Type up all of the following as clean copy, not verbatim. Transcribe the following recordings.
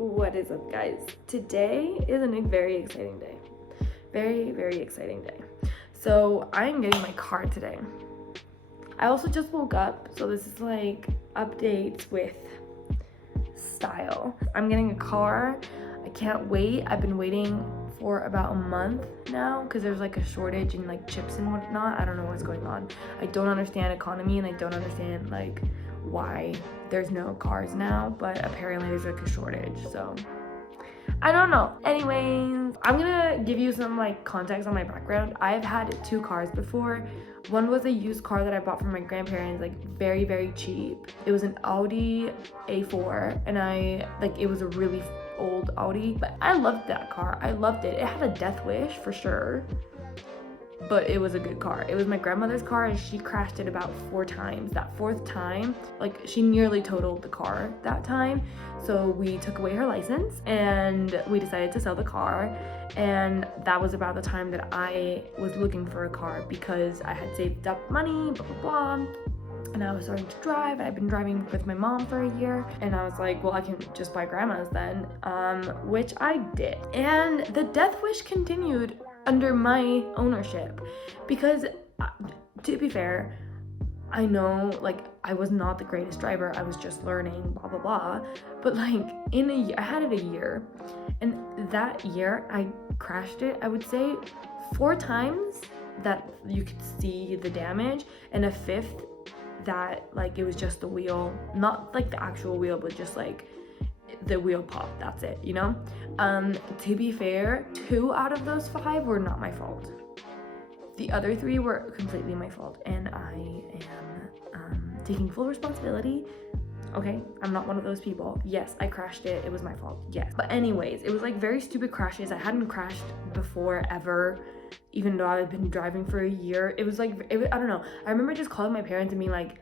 What is up, guys? Today is a very exciting day. Very exciting day. So I'm getting my car today. I also just woke up, so this is like updates with style. I'm getting a car. I can't wait. I've been waiting for about a month now because there's like a shortage in like chips and whatnot. I don't know what's going on. I don't understand economy and I don't understand like why there's no cars now, but apparently there's like a shortage, so I don't know. Anyways, I'm gonna give you some like context on my background. I've had 2 cars before. One was a used car that I bought from my grandparents, like very cheap. It was an Audi A4 and it was a really old Audi, but I loved that car. I loved it. It had a death wish for sure, but it was a good car. It was my grandmother's car and she crashed it about 4 times. That 4th time, like she nearly totaled the car that time. So we took away her license and we decided to sell the car. And that was about the time that I was looking for a car because I had saved up money, blah, blah, blah. And I was starting to drive. I've been driving with my mom for a year. And I was like, well, I can just buy grandma's then, which I did. And the death wish continued under my ownership because to be fair, I know like I was not the greatest driver. I was just learning, blah, blah, blah. But like in a year, I had it a year. And that year I crashed it, I would say 4 times that you could see the damage, and a 5th that like it was just the wheel, not like the actual wheel, but just like the wheel pop, that's it, you know? To be fair, 2 out of those 5 were not my fault. The other 3 were completely my fault, and I am taking full responsibility. Okay, I'm not one of those people. Yes, I crashed it. It was my fault. Yes. But anyways, it was like very stupid crashes. I hadn't crashed before ever, even though I've been driving for a year. It was like, I don't know. I remember just calling my parents and being like,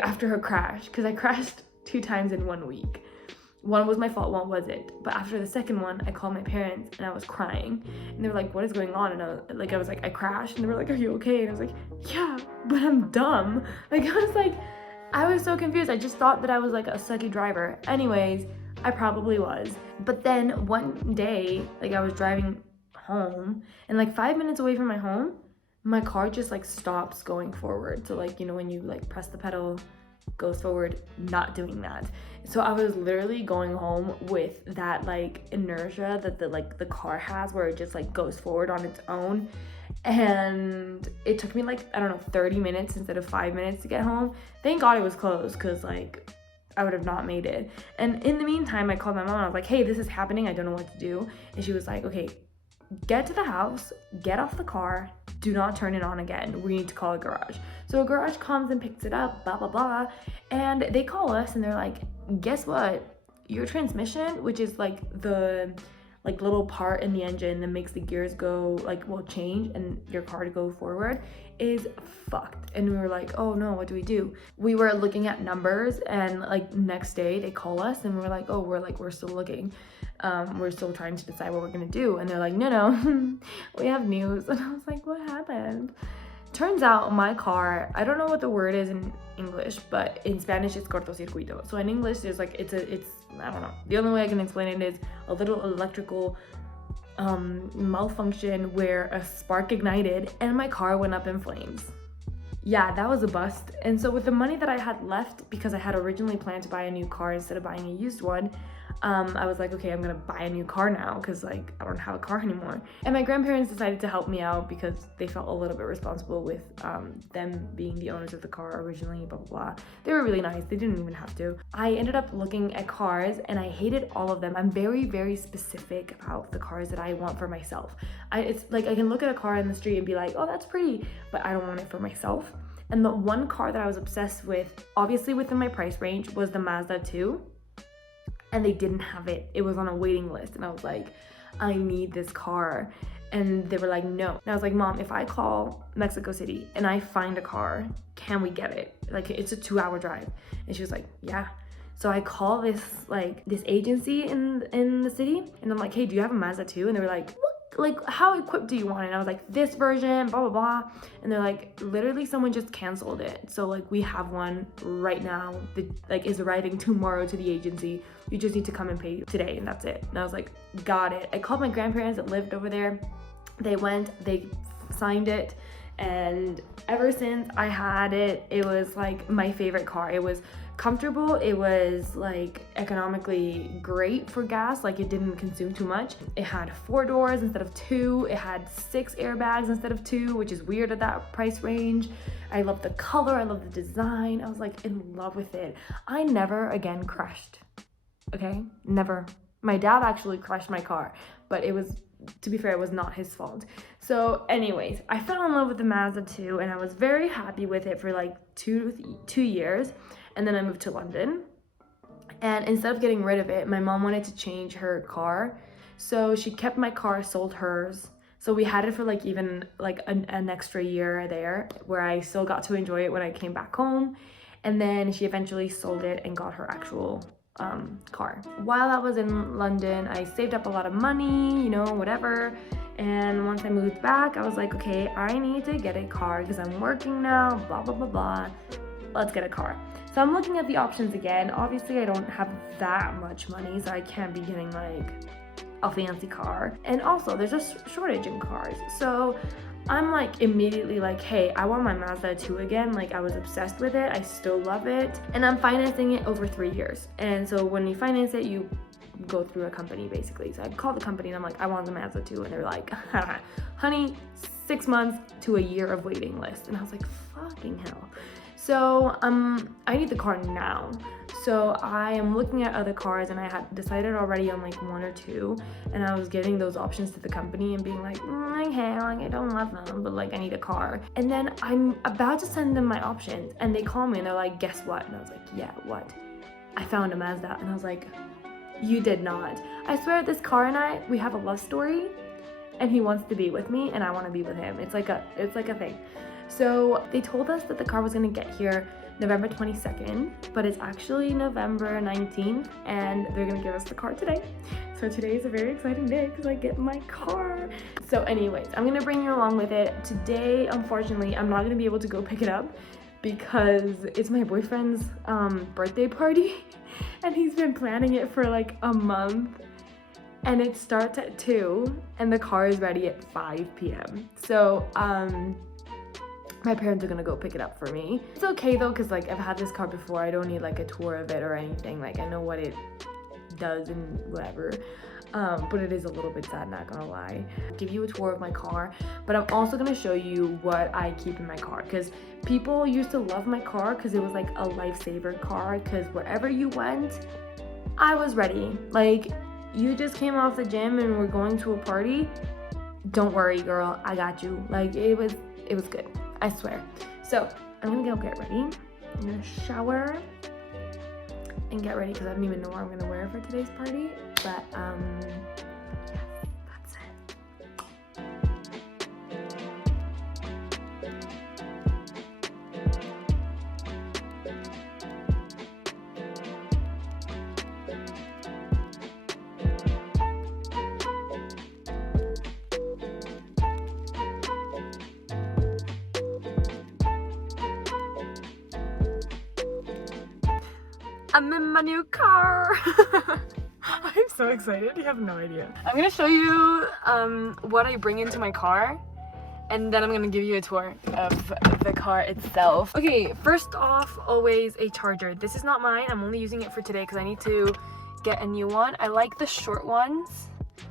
after her crash, because I crashed 2 times in 1 week. One was my fault, one wasn't. But after the second one, I called my parents and I was crying. And they were like, what is going on? And I was like, I crashed. And they were like, are you okay? And I was like, yeah, but I'm dumb. I was so confused. I just thought that I was like a sucky driver. Anyways, I probably was. But then one day, like I was driving home and like 5 minutes away from my home, my car just like stops going forward. So like, you know, when you like press the pedal, goes forward, not doing that. So I was literally going home with that like inertia that the car has, where it just like goes forward on its own. And it took me like, I don't know, 30 minutes instead of 5 minutes to get home. Thank God it was closed, because like I would have not made it. And in the meantime, I called my mom and I was like, hey, this is happening, I don't know what to do. And she was like, okay, get to the house, get off the car, do not turn it on again. We need to call a garage. So a garage comes and picks it up, blah, blah, blah. And they call us and they're like, guess what? Your transmission, which is like the little part in the engine that makes the gears go change and your car to go forward, is fucked. And we were like, oh no, what do we do? We were looking at numbers, and like next day they call us and we were like, oh, we're still looking. We're still trying to decide what we're gonna do. And they're like, no, we have news. And I was like, what happened? Turns out my car, I don't know what the word is in English, but in Spanish it's cortocircuito. So in English there's like, it's I don't know. The only way I can explain it is a little electrical malfunction where a spark ignited and my car went up in flames. Yeah, that was a bust. And so with the money that I had left, because I had originally planned to buy a new car instead of buying a used one, I was like, okay, I'm gonna buy a new car now because like I don't have a car anymore. And my grandparents decided to help me out because they felt a little bit responsible with them being the owners of the car originally, blah, blah, blah. They were really nice. They didn't even have to. I ended up looking at cars and I hated all of them. I'm very specific about the cars that I want for myself. It's like I can look at a car in the street and be like, oh, that's pretty, but I don't want it for myself. And the one car that I was obsessed with, obviously within my price range, was the Mazda 2. And they didn't have it. It was on a waiting list. And I was like, I need this car. And they were like, no. And I was like, Mom, if I call Mexico City and I find a car, can we get it? Like, it's a 2-hour drive. And she was like, yeah. So I call this agency in the city, and I'm like, hey, do you have a Mazda 2? And they were like, like, how equipped do you want it? And I was like, this version, blah, blah, blah. And they're like, literally someone just canceled it. So like, we have one right now that like is arriving tomorrow to the agency. You just need to come and pay today, and that's it. And I was like, got it. I called my grandparents that lived over there. They went, they signed it. And ever since I had it, it was like my favorite car. It was comfortable, it was like economically great for gas, like it didn't consume too much. It had 4 doors instead of 2. It had 6 airbags instead of 2, which is weird at that price range. I love the color, I love the design. I was like in love with it. I never again crashed, okay? Never. My dad actually crashed my car, but it was, to be fair, it was not his fault. So anyways, I fell in love with the Mazda 2 and I was very happy with it for like two years. And then I moved to London. And instead of getting rid of it, my mom wanted to change her car. So she kept my car, sold hers. So we had it for like even like an extra year there, where I still got to enjoy it when I came back home. And then she eventually sold it and got her actual car. While I was in London, I saved up a lot of money, you know, whatever. And once I moved back, I was like, okay, I need to get a car because I'm working now, blah, blah, blah, blah. Let's get a car. So I'm looking at the options again. Obviously, I don't have that much money, so I can't be getting like a fancy car. And also, there's a shortage in cars. So I'm like immediately like, hey, I want my Mazda 2 again. Like, I was obsessed with it. I still love it. And I'm financing it over 3 years. And so when you finance it, you go through a company basically. So I called the company and I'm like, I want the Mazda 2. And they're like, honey, 6 months to a year of waiting list. And I was like, fucking hell. So I need the car now. So I am looking at other cars and I had decided already on like 1 or 2, and I was giving those options to the company and being like, okay, like I don't love them, but like I need a car. And then I'm about to send them my options and they call me and they're like, guess what? And I was like, yeah, what? I found a Mazda. And I was like, you did not. I swear this car and we have a love story, and he wants to be with me and I want to be with him. It's like a thing. So they told us that the car was gonna get here November 22nd, but it's actually November 19th, and they're gonna give us the car today. So today is a very exciting day because I get my car. So anyways, I'm gonna bring you along with it. Today, unfortunately, I'm not gonna be able to go pick it up because it's my boyfriend's birthday party, and he's been planning it for like a month. And it starts at 2, and the car is ready at 5 p.m. So, my parents are gonna go pick it up for me. It's okay though, because like I've had this car before. I don't need like a tour of it or anything. Like I know what it does and whatever. But it is a little bit sad, not gonna lie. I'll give you a tour of my car, but I'm also gonna show you what I keep in my car, because people used to love my car because it was like a lifesaver car, because wherever you went, I was ready. Like, you just came off the gym and we're going to a party, don't worry girl, I got you. Like it was good, I swear. So I'm gonna go get ready. I'm gonna shower and get ready because I don't even know what I'm gonna wear for today's party. But yes, that's it. I'm in my new car. I'm so excited, you have no idea. I'm gonna show you what I bring into my car, and then I'm gonna give you a tour of the car itself. Okay, first off, always a charger. This is not mine, I'm only using it for today because I need to get a new one. I like the short ones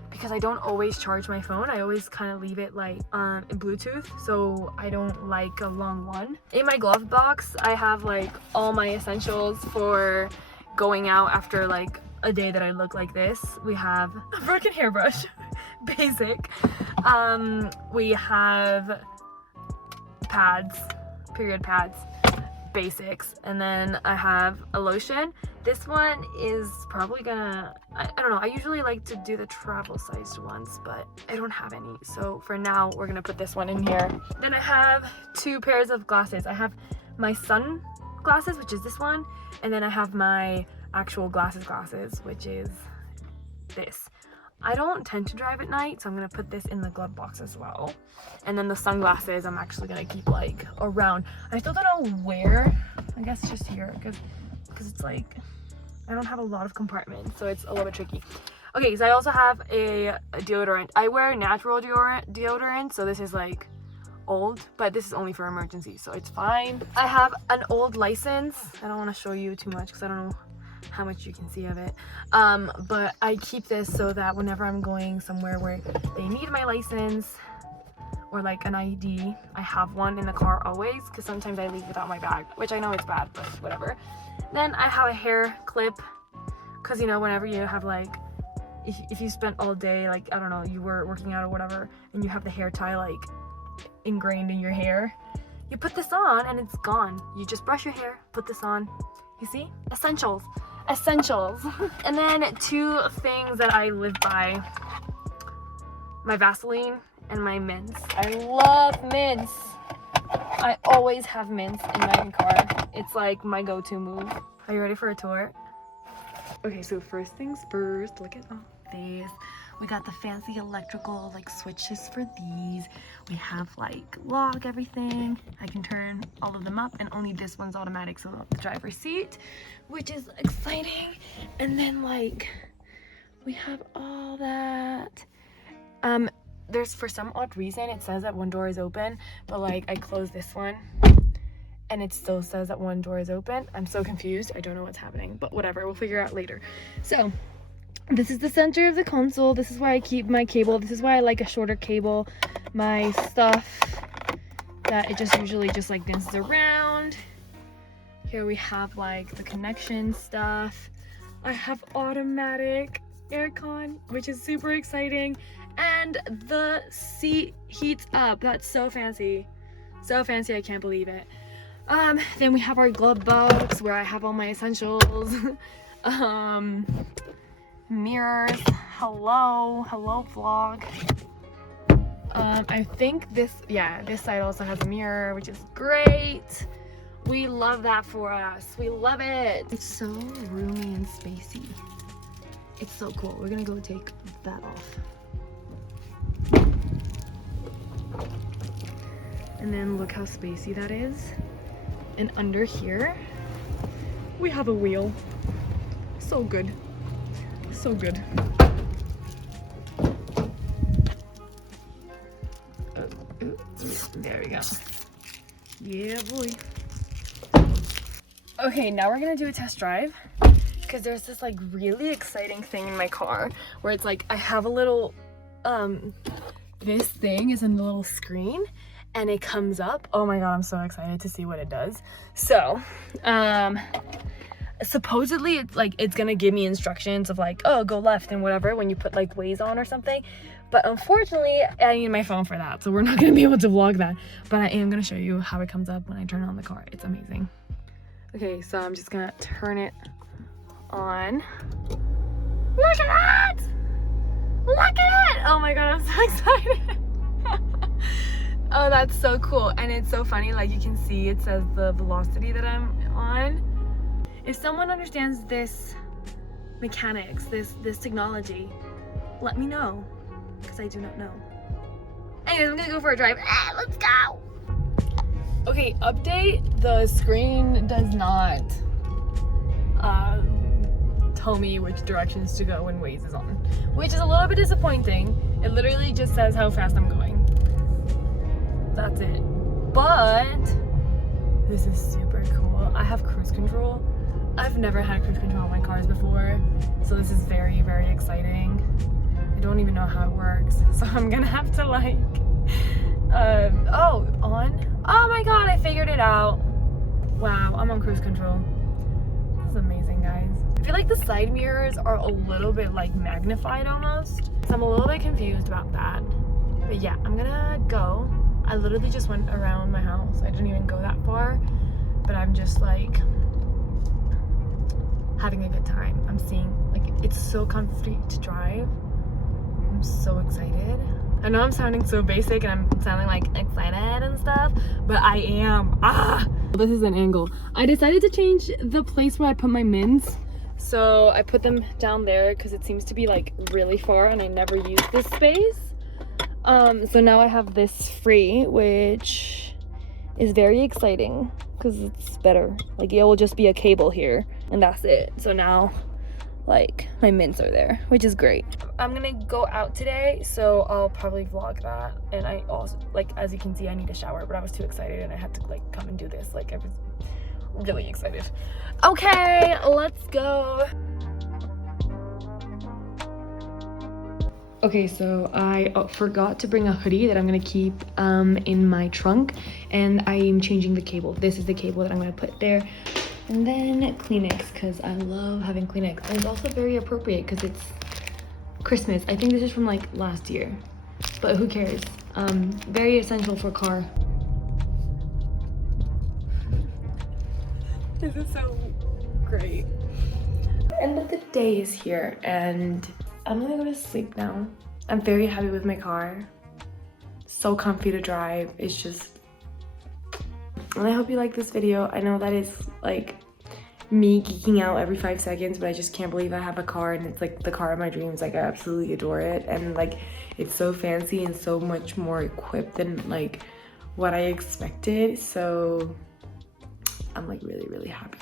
because I don't always charge my phone. I always kind of leave it like in Bluetooth, so I don't like a long one. In my glove box, I have like all my essentials for going out after like a day that I look like this. We have a broken hairbrush, basic. We have pads, period pads, basics. And then I have a lotion. This one is probably gonna, I don't know, I usually like to do the travel sized ones, but I don't have any. So for now, we're gonna put this one in here. Then I have 2 pairs of glasses. I have my sun glasses, which is this one, and then I have my actual glasses, which is this. I don't tend to drive at night, so I'm gonna put this in the glove box as well. And then the sunglasses I'm actually gonna keep like around. I still don't know where. I guess just here, because it's like I don't have a lot of compartments, so it's a little bit tricky. Okay, so I also have a deodorant. I wear natural deodorant, so this is like old, but this is only for emergencies, so it's fine. I have an old license. I don't want to show you too much because I don't know how much you can see of it, but I keep this so that whenever I'm going somewhere where they need my license or like an ID, I have one in the car always, because sometimes I leave without my bag, which I know it's bad, but whatever. Then I have a hair clip, because you know, whenever you have like, if you spent all day, like I don't know, you were working out or whatever, and you have the hair tie like ingrained in your hair, you put this on and it's gone. You just brush your hair, put this on. You see? Essentials. And then 2 things that I live by: my Vaseline and my mints. I love mints. I always have mints in my car. It's like my go-to move. Are you ready for a tour? Okay, so first things first, look at all these. We got the fancy electrical like switches for these. We have like lock everything. I can turn all of them up, and only this one's automatic, so the driver's seat, which is exciting. And then like we have all that. There's, for some odd reason, it says that one door is open, but like I close this one and it still says that one door is open. I'm so confused. I don't know what's happening, but whatever, we'll figure out later. So this is the center of the console. This is where I keep my cable. This is why I like a shorter cable. My stuff that it just usually just like dances around. Here we have like the connection stuff. I have automatic aircon, which is super exciting. And the seat heats up. That's so fancy. So fancy, I can't believe it. Then we have our glove box where I have all my essentials. Mirrors. Hello vlog. I think this side also has a mirror, which is great. We love that for us. We love it. It's so roomy and spacey. It's so cool. We're gonna go take that off. And then look how spacey that is. And under here, we have a wheel. So good. So good. There we go. Yeah, boy. Okay, now we're gonna do a test drive, because there's this like really exciting thing in my car where it's like I have a little this thing is in the little screen and it comes up. Oh my god, I'm so excited to see what it does. So supposedly it's gonna give me instructions of like, oh, go left and whatever when you put like Waze on or something, but unfortunately I need my phone for that, so we're not gonna be able to vlog that. But I am gonna show you how it comes up when I turn on the car. It's amazing. Okay, so I'm just gonna turn it on. Look at that! Look at it! Oh my god, I'm so excited. Oh, that's so cool. And it's so funny, like you can see it says the velocity that I'm on. If someone understands this mechanics, this technology, let me know, because I do not know. Anyways, I'm gonna go for a drive. Let's go! Okay, update. The screen does not tell me which directions to go when Waze is on, which is a little bit disappointing. It literally just says how fast I'm going. That's it. But this is super cool. I have cruise control. I've never had cruise control on my cars before, so this is very, very exciting. I don't even know how it works, so I'm gonna have to like oh my god, I figured it out. Wow, I'm on cruise control. This is amazing, guys. I feel like the side mirrors are a little bit like magnified almost, so I'm a little bit confused about that. But yeah, I'm gonna go. I literally just went around my house. I didn't even go that far, but I'm just like having a good time. I'm seeing like it's so comfy to drive. I'm so excited. I know I'm sounding so basic and I'm sounding like excited and stuff, but I am. This is an angle. I decided to change the place where I put my mints So I put them down there because it seems to be like really far and I never use this space. So now I have this free, which is very exciting because it's better. Like it will just be a cable here and that's it. So now like my mints are there, which is great. I'm gonna go out today, so I'll probably vlog that. And I also, like, as you can see, I need a shower, but I was too excited and I had to like come and do this. Like I was really excited. Okay, let's go. Okay, so I forgot to bring a hoodie that I'm gonna keep in my trunk, and I'm changing the cable. This is the cable that I'm gonna put there. And then Kleenex, because I love having Kleenex. And it's also very appropriate because it's Christmas. I think this is from like last year, but who cares? Very essential for car. This is so great. End of the day is here and I'm gonna go to sleep now. I'm very happy with my car. So comfy to drive. It's just, and I hope you like this video. I know that is like me geeking out every 5 seconds, but I just can't believe I have a car and it's like the car of my dreams. Like I absolutely adore it, and like it's so fancy and so much more equipped than like what I expected. So I'm like really happy.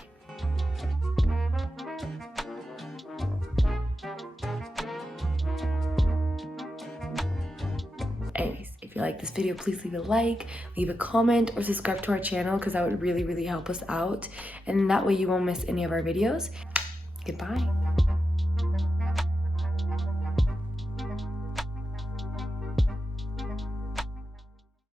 Anyways, if you like this video, please leave a like, leave a comment, or subscribe to our channel because that would really help us out. And that way you won't miss any of our videos. Goodbye.